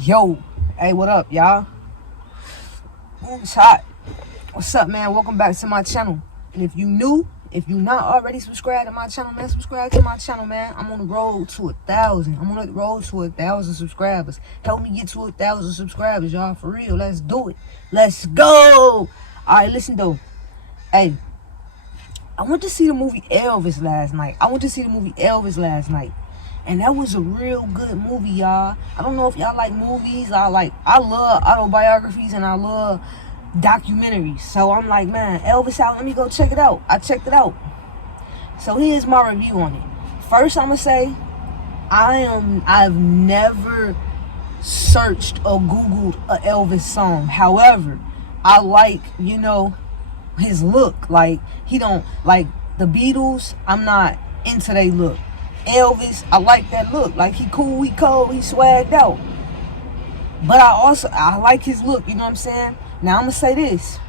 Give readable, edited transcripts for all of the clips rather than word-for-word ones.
Yo, hey, what up, y'all? It's hot. What's up, man? Welcome back to my channel. And if you not already subscribed to my channel, man, subscribe to my channel, man. I'm on the road to 1,000. I'm on the road to 1,000 subscribers. Help me get to 1,000 subscribers, y'all. For real, let's do it. Let's go. All right, listen though. Hey, I went to see the movie Elvis last night. And that was a real good movie, y'all. I don't know if y'all like movies. I love autobiographies and I love documentaries. So I'm like, man, Elvis out, let me go check it out. I checked it out. So here's my review on it. First, I'm gonna say I've never searched or Googled a Elvis song. However, I like, his look. Like, he don't like the Beatles. I'm not into they look. Elvis, I like that look. Like, he cool, he cold, he swagged out. But I like his look, you know what I'm saying? Now I'm gonna say this.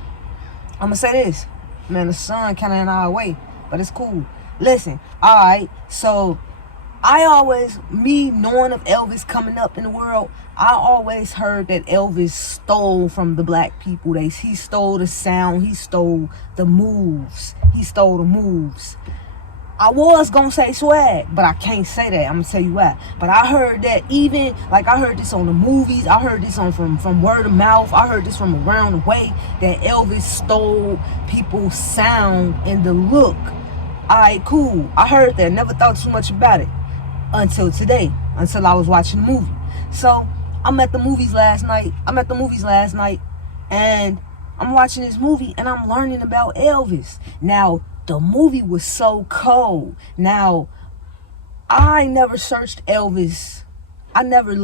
Man, the sun kinda in our way, but it's cool. Listen, alright, so me knowing of Elvis coming up in the world, I always heard that Elvis stole from the black people. He stole the sound, he stole the moves. I was gonna say swag, but I can't say that. I'm gonna tell you why. But I heard that I heard this on the movies. I heard this from word of mouth. I heard this from around the way that Elvis stole people's sound and the look. Alright, cool. I heard that. Never thought too much about it until today. Until I was watching the movie. So I'm at the movies last night, and I'm watching this movie and I'm learning about Elvis. Now, the movie was so cold. Now, I never searched Elvis. I never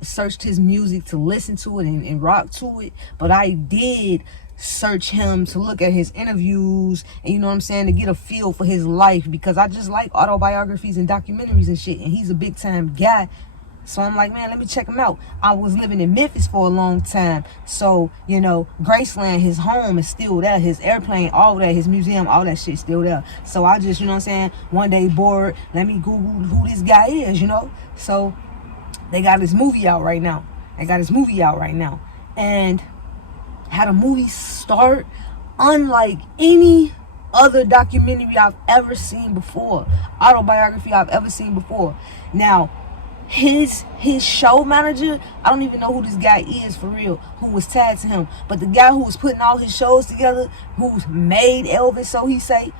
searched his music to listen to it and rock to it. But I did search him to look at his interviews and, you know what I'm saying, to get a feel for his life, because I just like autobiographies and documentaries and shit. And he's a big time guy. So I'm like, man, let me check him out. I was living in Memphis for a long time. So, Graceland, his home is still there. His airplane, all that, his museum, all that shit still there. So I just, you know what I'm saying, one day bored, let me Google who this guy is, So they got this movie out right now. And how the movie start, unlike any other documentary I've ever seen before, autobiography I've ever seen before. Now, his show manager, I don't even know who this guy is for real, who was tagged to him, but the guy who was putting all his shows together, who's made Elvis, so he say,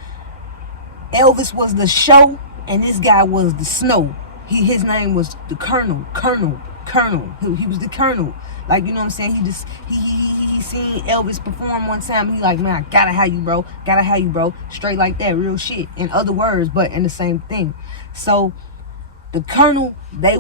Elvis was the show and this guy was the snow. His name was the Colonel. He was the Colonel. Like, you know what I'm saying? He seen Elvis perform one time. He like, man, I gotta have you, bro. Straight like that, real shit. In other words, but in the same thing. So the Colonel, the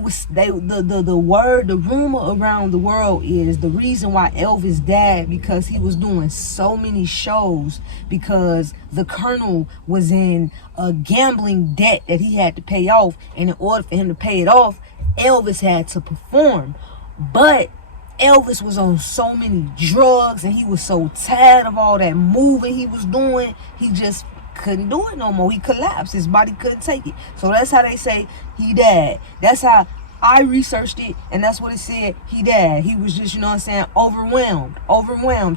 rumor around the world is the reason why Elvis died, because he was doing so many shows, because the Colonel was in a gambling debt that he had to pay off, and in order for him to pay it off, Elvis had to perform. But Elvis was on so many drugs and he was so tired of all that moving he was doing, he just couldn't do it no more. He collapsed. His body couldn't take it. So that's how they say he died. That's how I researched it, and that's what it said. He died. He was just, overwhelmed.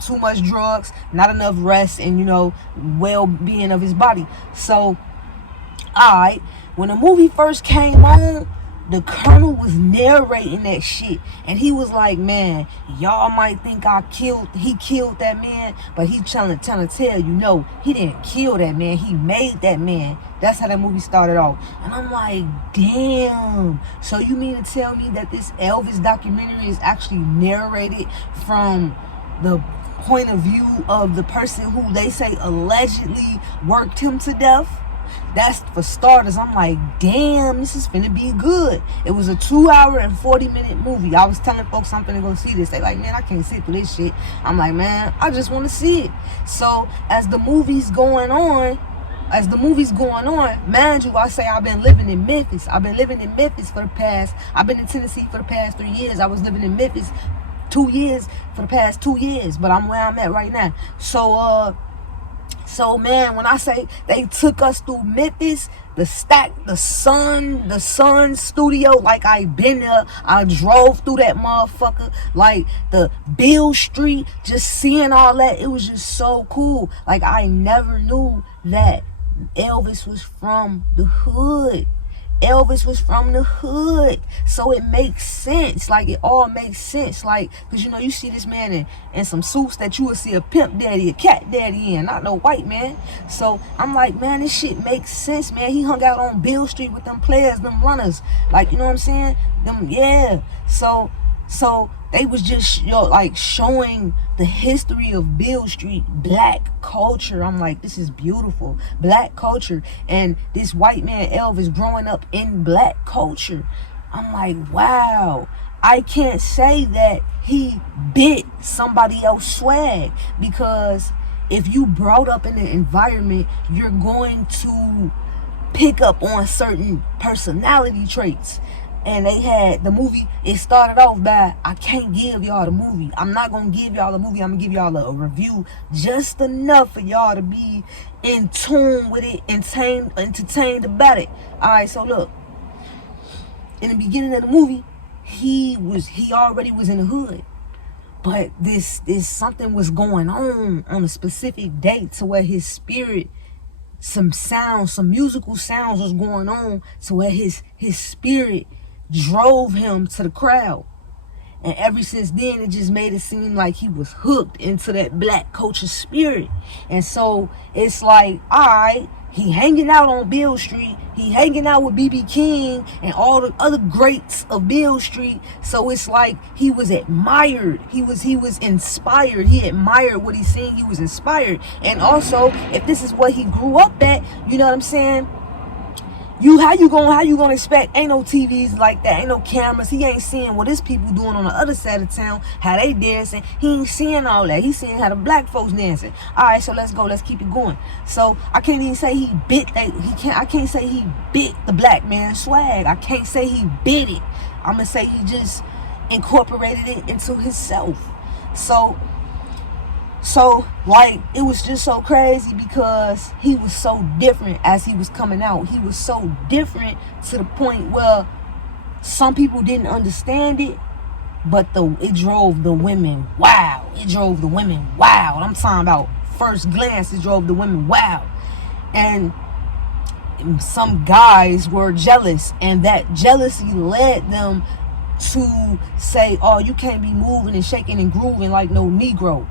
Too much drugs, not enough rest, and, well-being of his body. So, alright, when the movie first came on, the Colonel was narrating that shit, and he was like, man, y'all might think he killed that man, but he trying to tell you, no, he didn't kill that man, he made that man. That's how that movie started off. And I'm like, damn, so you mean to tell me that this Elvis documentary is actually narrated from the point of view of the person who they say allegedly worked him to death? That's for starters. I'm like, damn, this is finna be good. It was a 2-hour and 40-minute movie. I was telling folks I'm finna go see this. They like, man, I can't sit through this shit. I'm like, man, I just want to see it. So as the movie's going on, mind you, I say I've been living in Memphis. I've been in Tennessee for the past 3 years. I was living in Memphis 2 years for the past 2 years, but I'm where I'm at right now. So So man, when I say they took us through Memphis, the Sun studio, like I been there, I drove through that motherfucker, like the Bill Street, just seeing all that, it was just so cool. Like I never knew that Elvis was from the hood. Elvis was from the hood, so it makes sense. Like it all makes sense. Like, cause you know you see this man in some suits that you would see a pimp daddy, a cat daddy in, not no white man. So I'm like, man, this shit makes sense, man. He hung out on Bill Street with them players, them runners. Like, you know what I'm saying? Them, yeah. So they was just like showing the history of Bill Street, black culture. I'm like, this is beautiful, black culture, and this white man Elvis growing up in black culture. I'm like, wow. I can't say that he bit somebody else's swag, because if you brought up in an environment, you're going to pick up on certain personality traits. And they had the movie, it started off by, I can't give y'all the movie. I'm not going to give y'all the movie. I'm going to give y'all a review just enough for y'all to be in tune with it, entertained about it. Alright, so look. In the beginning of the movie, he already was in the hood. But this something was going on a specific date to where his spirit, some musical sounds was going on to where his spirit drove him to the crowd. And ever since then, it just made it seem like he was hooked into that black culture spirit. And so it's like, all right, he hanging out on Bill Street. He hanging out with B.B. King and all the other greats of Bill Street. So it's like he was admired. He was inspired. He admired what he's seeing. He was inspired. And also, if this is what he grew up at, you know what I'm saying? How you gonna expect? Ain't no TVs like that, ain't no cameras. He ain't seeing what his people doing on the other side of town, how they dancing. He ain't seeing all that. He's seeing how the black folks dancing. All right, so let's go. Let's keep it going. So I can't even say he bit that. I can't say he bit the black man's swag. I can't say he bit it. I'm gonna say he just incorporated it into himself. So, like, it was just so crazy because he was so different as he was coming out. He was so different to the point where some people didn't understand it, but it drove the women wild. It drove the women wild. I'm talking about first glance, it drove the women wild. And some guys were jealous, and that jealousy led them to say, oh, you can't be moving and shaking and grooving like no Negro.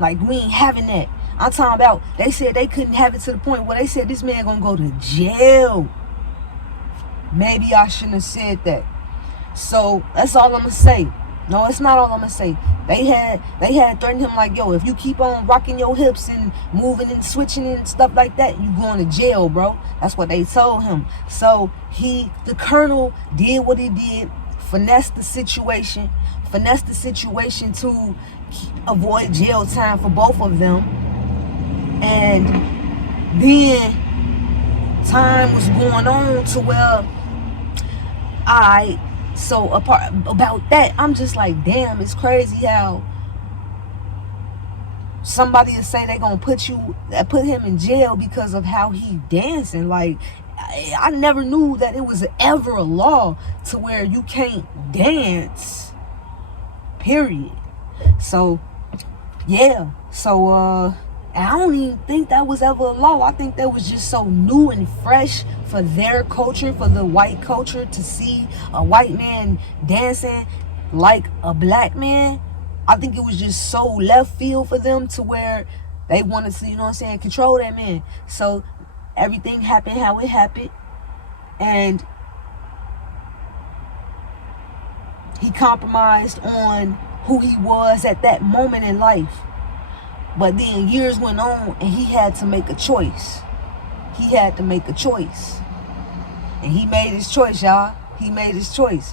Like, we ain't having that. I'm talking about, they said they couldn't have it to the point where they said this man gonna go to jail. Maybe I shouldn't have said that. So that's all I'm gonna say. No, it's not all I'm gonna say. They had threatened him like, yo, if you keep on rocking your hips and moving and switching and stuff like that, you going to jail, bro. That's what they told him. So the colonel did what he did, finessed the situation to avoid jail time for both of them. And then time was going on to where about that, I'm just like, damn, it's crazy how somebody will say they gonna put him in jail because of how he dancing. Like, I never knew that it was ever a law to where you can't dance, period. So yeah, I don't even think that was ever a law. I think that was just so new and fresh for their culture, for the white culture, to see a white man dancing like a black man. I think it was just so left field for them to where they wanted to, you know what I'm saying, control that man. So everything happened how it happened, and he compromised on who he was at that moment in life. But then years went on and he had to make a choice. And he made his choice, y'all. He made his choice.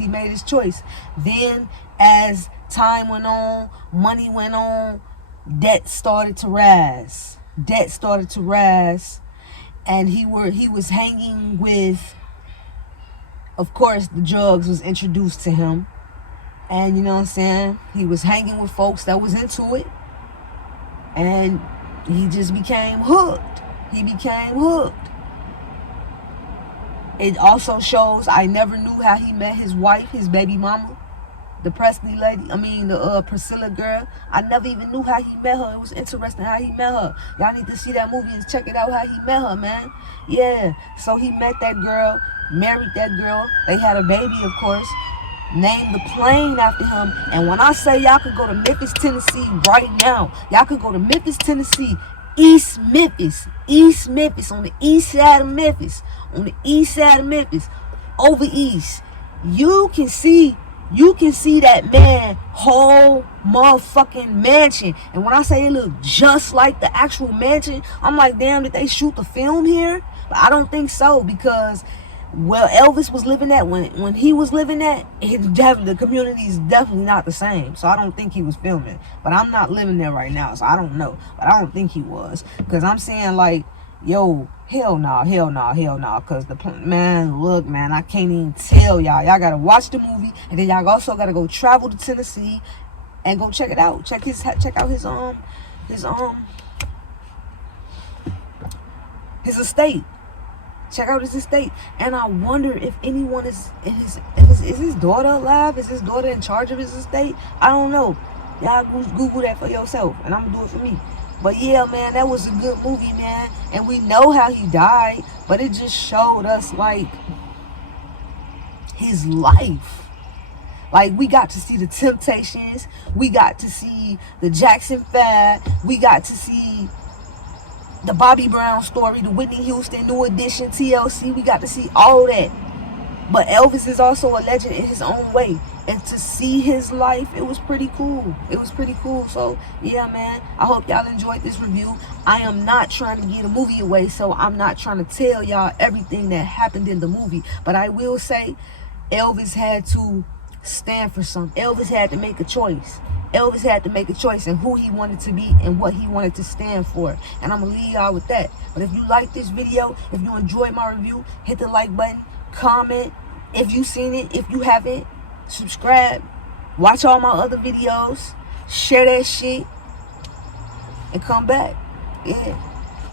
Then as time went on, money went on, debt started to rise. And he was hanging with, of course, the drugs was introduced to him. And you know what I'm saying? He was hanging with folks that was into it. And He just became hooked. He became hooked. It also shows I never knew how he met his wife, his baby mama, the Presley lady. The Priscilla girl. I never even knew how he met her. It was interesting how he met her. Y'all need to see that movie and check it out how he met her, man. Yeah. So he met that girl, married that girl. They had a baby, of course. Named the plane after him. And when I say y'all could go to Memphis, Tennessee right now, y'all could go to Memphis, Tennessee, East Memphis, on the east side of Memphis, over east. You can see that man whole motherfucking mansion. And when I say it look just like the actual mansion, I'm like, damn, did they shoot the film here? But I don't think so, because Elvis was living that when he was living that, the community is definitely not the same. So I don't think he was filming. But I'm not living there right now, so I don't know. But I don't think he was, because I'm saying like, yo, hell nah. Because look, man, I can't even tell y'all. Y'all gotta watch the movie, and then y'all also gotta go travel to Tennessee and go check it out. Check out his estate. Check out his estate. And I wonder if anyone is his daughter alive? Is his daughter in charge of his estate? I don't know. Y'all Google that for yourself, and I'm gonna do it for me. But yeah, man, that was a good movie, man. And we know how he died, but it just showed us like his life. Like, we got to see the Temptations, we got to see the Jackson 5, we got to see the Bobby Brown story, the Whitney Houston, New Edition, TLC. We got to see all that. But Elvis is also a legend in his own way. And to see his life, it was pretty cool. So, yeah, man. I hope y'all enjoyed this review. I am not trying to give the movie away, so I'm not trying to tell y'all everything that happened in the movie. But I will say, Elvis had to stand for something. Elvis had to make a choice. Elvis had to make a choice in who he wanted to be and what he wanted to stand for. And I'm going to leave y'all with that. But if you like this video, if you enjoyed my review, hit the like button, comment if you've seen it. If you haven't, subscribe, watch all my other videos, share that shit, and come back. Yeah.